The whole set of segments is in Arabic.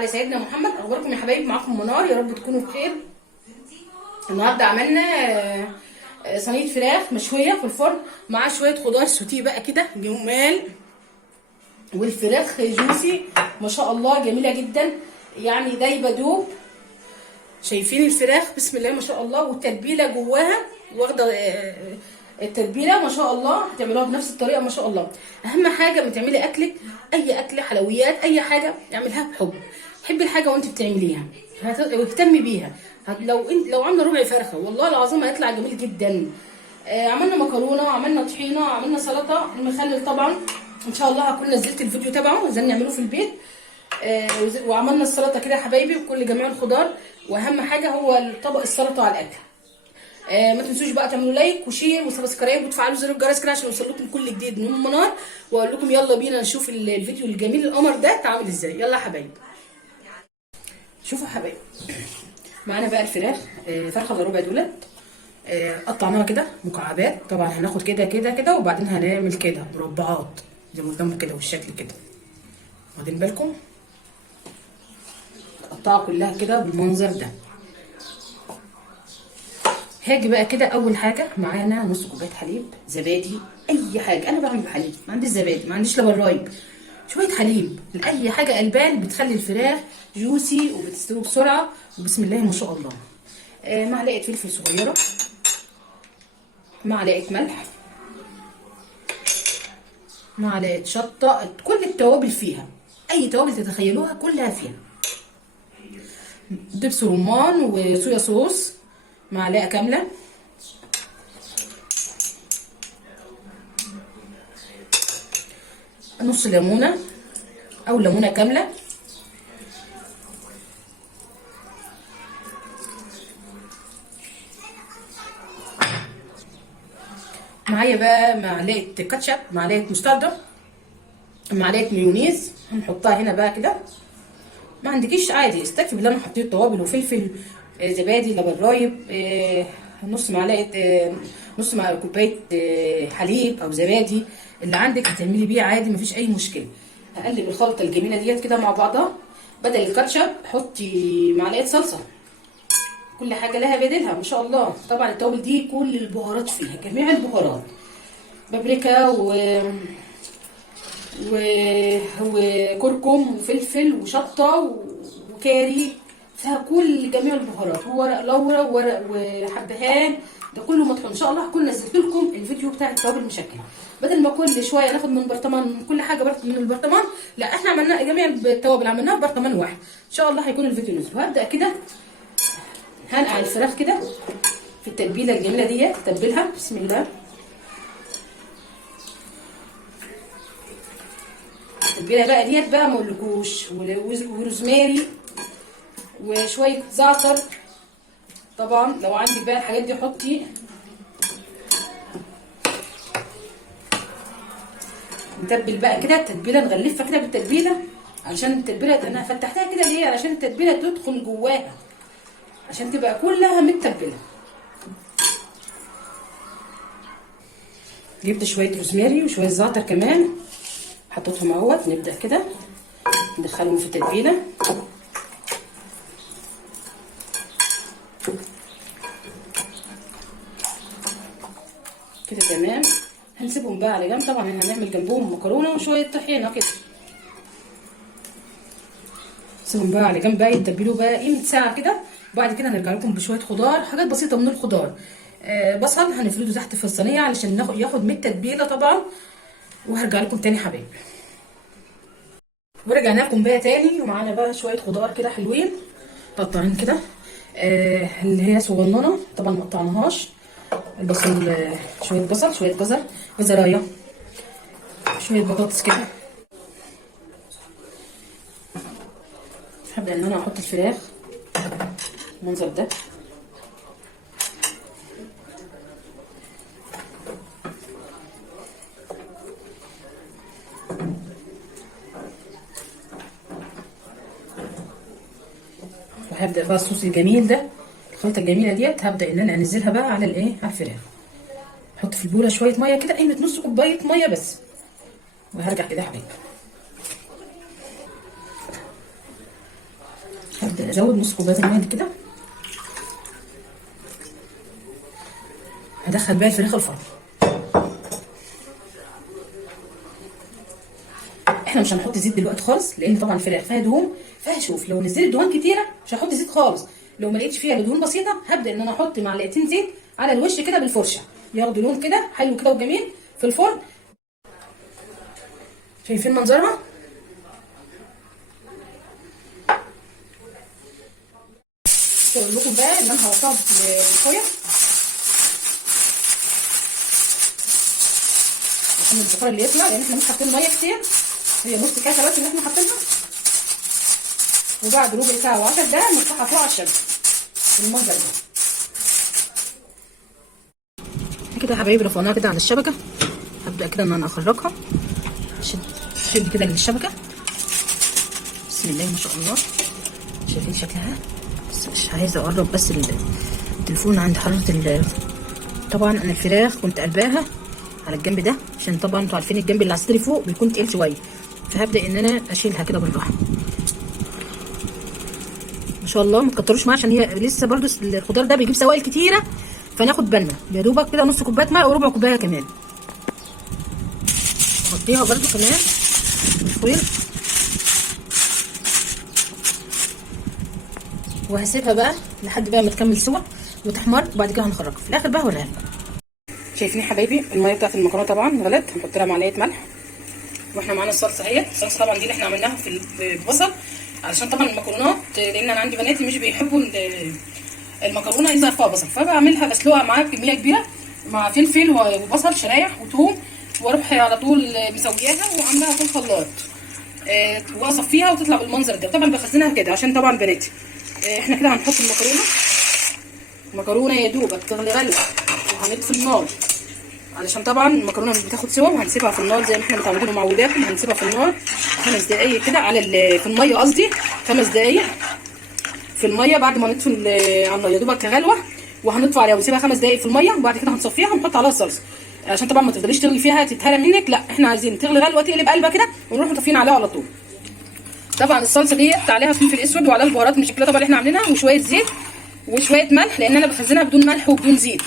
على سيدنا محمد. اخباركم يا حبايبي؟ معاكم منار، يا رب تكونوا بخير. النهارده عملنا صينيه فراخ مشويه في الفرن مع شويه خضار سوتيه بقى كده جمال، والفراخ جوسي ما شاء الله جميله جدا، يعني دايبه دوب. شايفين الفراخ بسم الله ما شاء الله، والتتبيله جواها واخده التتبيله ما شاء الله. هتعملوها بنفس الطريقه ما شاء الله. اهم حاجه لما تعملي اكلك، اي اكل حلويات اي حاجه اعملها بحب. حبي الحاجه وانت بتعمليها واهتمي بيها. لو عملنا ربع فرخه والله العظيم هيطلع جميل جدا. عملنا مكرونه، عملنا طحينه، عملنا سلطه، المخلل طبعا ان شاء الله هكون نزلت الفيديو تبعه ازاي نعمله في البيت. وعملنا السلطه كده يا حبايبي بكل جميع الخضار، واهم حاجه هو طبق السلطه على الاكل. ما تنسوش بقى تعملوا لايك وشير وسبسكرايب وتفعلوا زر الجرس كده عشان يوصلكم كل جديد من منار. واقول لكم يلا بينا نشوف الفيديو الجميل القمر ده اتعمل ازاي. يلا يا حبايبي شوفوا يا حبايبي، معانا بقى الفراخ فرخه الا ربع دولت. قطعناها كده مكعبات، طبعا هناخد كده كده كده وبعدين هنعمل كده مربعات زي ما قدامكم كده والشكل كده، واخدين بالكم؟ نقطعها كلها كده بالمنظر ده. هاجي بقى كده اول حاجه معانا نص كوبايه حليب، زبادي، اي حاجه. انا بعمل بحليب، ما عنديش زبادي، ما عنديش لبن رايب، شويه حليب. اي حاجه البان بتخلي الفراخ جوسي وبتستوي بسرعه، وبسم الله ما شاء الله. معلقه فلفل صغيره، معلقه ملح، معلقه شطه، كل التوابل فيها، اي توابل تتخيلوها كلها فيها. دبس رمان وصويا صوص معلقه كامله، نص ليمونه او ليمونه كامله، معايا بقى معلقه كاتشب، معلقه مستردة، معلقه مايونيز هنحطها هنا بقى كده. ما عندكيش عادي استكفي باللي انا حطيت توابل وفلفل، زبادي، لبن رايب، نص معلقه نص كوبايه حليب او زبادي، اللي عندك هتعملي بيه عادي مفيش اي مشكله. هقلب الخلطه الجميله ديت كده مع بعضها. بدل الكاتشب حطي معلقه صلصه، كل حاجه لها بديلها ما شاء الله. طبعا التوابل دي كل البهارات فيها، جميع البهارات، بابريكا وكركم وفلفل وشطه وكاري، فيها كل جميع البهارات، وورق لورا وورق وحبهان، ده كله مطحون. ان شاء الله هكون نزلت لكم الفيديو بتاع التوابل المشكله، بدل ما كل شويه ناخد من برطمان كل حاجه من البرطمان. لا احنا عملنا جميع التوابل عملناها برطمان واحد. ان شاء الله هيكون الفيديو نزل. وهبدا كده هنقع الفراخ كده في التتبيله الجميله ديت، تتبلها بسم الله. التتبيله بقى ديت بقى ما اقولكوش، وروزماري وشويه زعتر. طبعا لو عندك بقى الحاجات دي حطي. نتبل بقى كده التتبيله، نغلفها كده بالتتبيله علشان التتبيله، انا فتحتها كده ليه؟ علشان التتبيله تدخل جواها، عشان تبقى كلها متبله. جبت شويه روزماري وشويه زعتر كمان حطيتهم اهوت. نبدا كده ندخلهم في التتبيله كده تمام. هنسيبهم بقى على جنب. طبعا هنعمل جنبهم مكرونه وشويه طحينه كده، نسيبهم بقى على جنب بقى يتبلوا بقى قيمه ساعه كده. وبعد كده هنرجع لكم بشويه خضار، حاجات بسيطه من الخضار. بصل هنفرده تحت في الصينيه علشان ياخد من التتبيله طبعا. وهرجع لكم تاني حبايبي. ورجعنا لكم بقى تاني، ومعانا بقى شويه خضار كده حلوين مقطعين كده، اللي هي صغننه طبعا ما قطعناهاش. البصل، شويه بصل، شويه جزر، جزرايه، شويه بطاطس كده. هبدا ان انا احط الفراخ المنظر ده. وهبدا بقى الصوص الجميل ده، الخلطه الجميله ديت، هبدا ان انا انزلها بقى على الايه، على الفراخ. احط في البوله شويه ميه كده، قيمه نص كوبايه ميه بس. وهرجع كده يا حبايبي. هبدا ازود نص كوبايه الميه دي كده. هدخل بقى الفراخ الفرن. احنا مش هنحط زيت دلوقتي خالص، لان طبعا الفراخ فيها دهون فيها شوف. لو نزلت دهون كتيره مش هحط زيت خالص. لو ما لقيتش فيها دهون بسيطه هبدا ان انا احط معلقتين زيت على الوش كده بالفرشه، ياخدوا لون كده حلو كده وجميل في الفرن. شايفين منظرها؟ اقول لكم بقى ان انا هحطها بالفويه عشان البخار اللي يطلع، لان احنا مش حاطين ميه كتير، هي نص كاسه بس اللي احنا حاطينها. وبعد ربع ساعه و10 دقايق نفتحها فوق على الشمس بالمنظر ده كده يا حبايبي. رفعناها كده على الشبكه. هبدا كده ان انا اخرجها. شد كده للشبكه. بسم الله ما شاء الله. شايفين شكلها؟ بس مش عايزه اقرب، بس التليفون عند حراره طبعا انا الفراخ كنت قلباها على الجنب ده، عشان طبعا انتوا عارفين الجنب اللي على الصدر فوق بيكون تقيل شويه، فهبدا ان انا اشيلها كده بالراحه. ما شاء الله ما تكتروش معاها، عشان هي لسه برده الخضار ده بيجيب سوائل كتيره، فناخد بالنا. يا دوبك كده نص كوبايه ماء وربع كوبايه كمان. اغطيها برده كمان بالفويل وهسيبها بقى لحد بقى ما تكمل سوا وتحمر، وبعد كده هنخرجها في الاخر بقى هوريها لكم. شايفين يا حبايبي الميه بتاعت المكرونه طبعا غلت، هنحط لها معلقه ملح. واحنا معانا الصلصه اهي. الصلصه طبعا دي اللي احنا عملناها في البصل، علشان طبعا المكرونات، لان انا عندي بنات مش بيحبوا المكرونه يظهر فيها بصل، فبعملها بسلقها معاها بكميه كبيره مع فلفل وبصل شرايح وثوم، واروح على طول مسوياها وعاملاها في الخلاط واصفيها وتطلع بالمنظر ده. طبعا بخزنها كده عشان طبعا بناتي. احنا كده هنحط المكرونه يا دوبك تغلي غلوه، وهنطفي النار علشان طبعا المكرونه مش بتاخد سوا، وهنسيبها في النار زي ما احنا متعودين ومعوداكم. هنسيبها في النار 5 دقايق كده على في الميه، قصدي 5 دقايق في الميه بعد ما نطفي على النار يا دوبك غلوه، وهنطفي عليها ونسيبها 5 دقايق في الميه، وبعد كده هنصفيها ونحط عليها الصلصه عشان طبعا ما تفضليش تغلي فيها تتهرى منك. لا احنا عايزين تغلي غلوه تقلب قلبها كده ونروح مطفيين عليها على طول. طبعا الصلصه ديت عليها فلفل اسود وعليها البهارات المشكله طبعا اللي احنا عاملينها، وشويه زيت وشويه ملح، لان انا بخزنها بدون ملح وبدون زيت،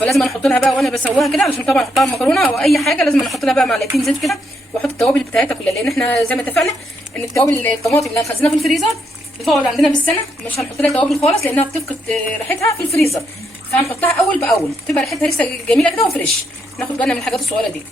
فلازم احط لها بقى وانا بسويها كده علشان طبعا احطها المكرونه او اي حاجه لازم احط لها بقى معلقتين زيت كده، واحط التوابل بتاعتها كلها، لان احنا زي ما اتفقنا ان التوابل الطماطم اللي هنخزنها في الفريزر بتقعد عندنا بالسنه، مش هنحط لها توابل خالص لانها بتفقد ريحتها في الفريزر، فهنحطها اول باول تبقى ريحتها لسه جميله كده وفريش. ناخد بالنا من الحاجات الصغيره دي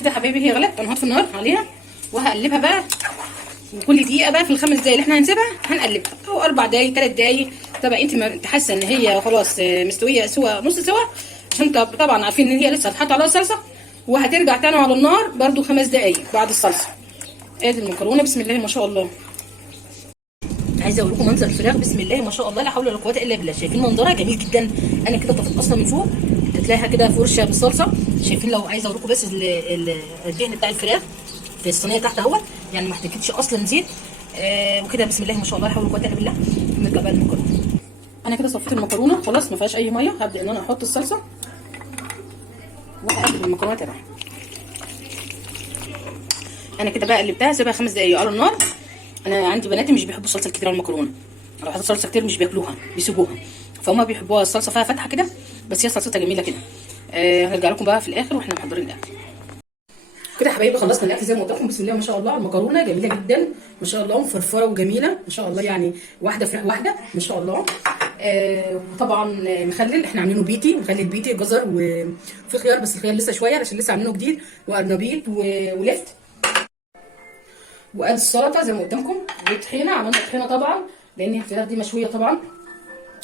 كده يا حبايبي. هي غلت، انا هطفي النار عليها وهقلبها بقى كل دقيقه بقى في ال5 دقايق اللي احنا هنسيبها هنقلبها، او 4 دقايق 3 دقايق. طبعا انت حاسه ان هي خلاص مستويه سوا نص سوا، عشان طبعا عارفين ان هي لسه هتحط عليها صلصه وهترجع تاني على النار برده 5 دقايق بعد الصلصه. ادي المكرونه بسم الله ما شاء الله. عايزه اقول لكم منظر الفراخ بسم الله ما شاء الله لا حول ولا قوه الا بالله. شايفين منظرها جميل جدا. انا كده طفيت اصلا من فوق تلاقيها كده فرشه بالصلصه. شايفين؟ لو عايزه اقول لكم بس الدهن بتاع الفراخ في الصينيه تحت اهوت، يعني ما احتاجتش اصلا زيت. وكده بسم الله ما شاء الله لا حول ولا قوه الا بالله. نرجع بقى للمكرونه. انا كده صفيت المكرونه خلاص ما فيهاش اي ميه. هبدا ان انا احط الصلصه وهقلب المكرونه تبعها. انا كده بقى قلبتها سيبها 5 دقايق على النار. انا عندي بناتي مش بيحبوا الصلصه كتير على المكرونه، لو حطيت صلصه كتير مش بياكلوها بيسيبوها، فهم بيحبوها الصلصه فيها فتحه كده، بس هي صلصتها جميله كده. هرجع لكم بقى في الاخر واحنا محضرين الاكل. كده يا حبايبي خلصنا الاكل زي ما قلت لكم. بسم الله ما شاء الله. المكرونه جميله جدا ما شاء الله، مفرفره وجميله ما شاء الله، يعني واحده فراخ واحده ما شاء الله. وطبعا مخلل احنا عاملينه بيتي، مخلل بيتي جزر وفي خيار، بس الخيار لسه شويه عشان لسه عاملينه جديد، وقرنبيط ولفت. وادي السلطه زي ما قدامكم، وطحينه. عملنا طحينه طبعا لان الفراخ دي مشويه طبعا.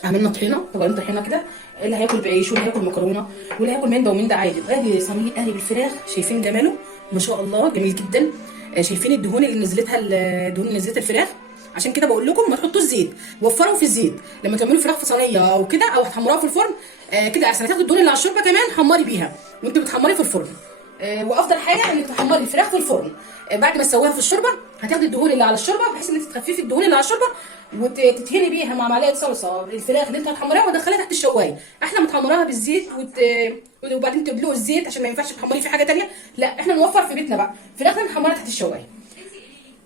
عملنا طحينه طبعا، طحينه كده اللي هياكل بعيش واللي هياكل مكرونه واللي هياكل من ده ومن ده عادي. ادي صينيه قلي بالفراخ. شايفين جماله ما شاء الله جميل جدا. شايفين الدهون اللي نزلتها، الدهون اللي نزلت الفراخ. عشان كده بقول لكم ما تحطوش زيت، وفروا في الزيت لما تعملوا فراخ في صينيه او كده، او هتحمروها في الفرن كده احسن. هتاخدوا الدهون اللي على الشوربه كمان حمري بيها وانت بتحمري في الفرن. وافضل حاجه انك تحمري الفراخ في الفرن بعد ما تسويها في الشوربه. هتاخدي الدهون اللي على الشوربه بحيث ان انت تخففي الدهون اللي على الشوربه، وتدهني بيها مع معلقه صلصه الفراخ اللي انت هتحمريها وتدخليها تحت الشوايه. احنا متحمراها بالزيت وبعدين تدلقوا الزيت عشان ما ينفعش تحمري في حاجه ثانيه. لا احنا نوفر في بيتنا بقى فراخنا نحمرها تحت الشوايه.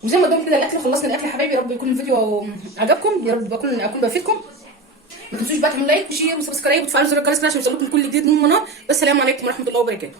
وزي ما قدام كده الاكل، خلصنا الاكل يا حبايبي. يا رب يكون الفيديو عجبكم، يا رب اكون بفيدكم. ما تنسوش بقى تعملوا لايك وشير وسبسكرايب وتفعلوا زر الجرس عشان يوصلكم كل جديد من منار. والسلام عليكم ورحمه الله وبركاته.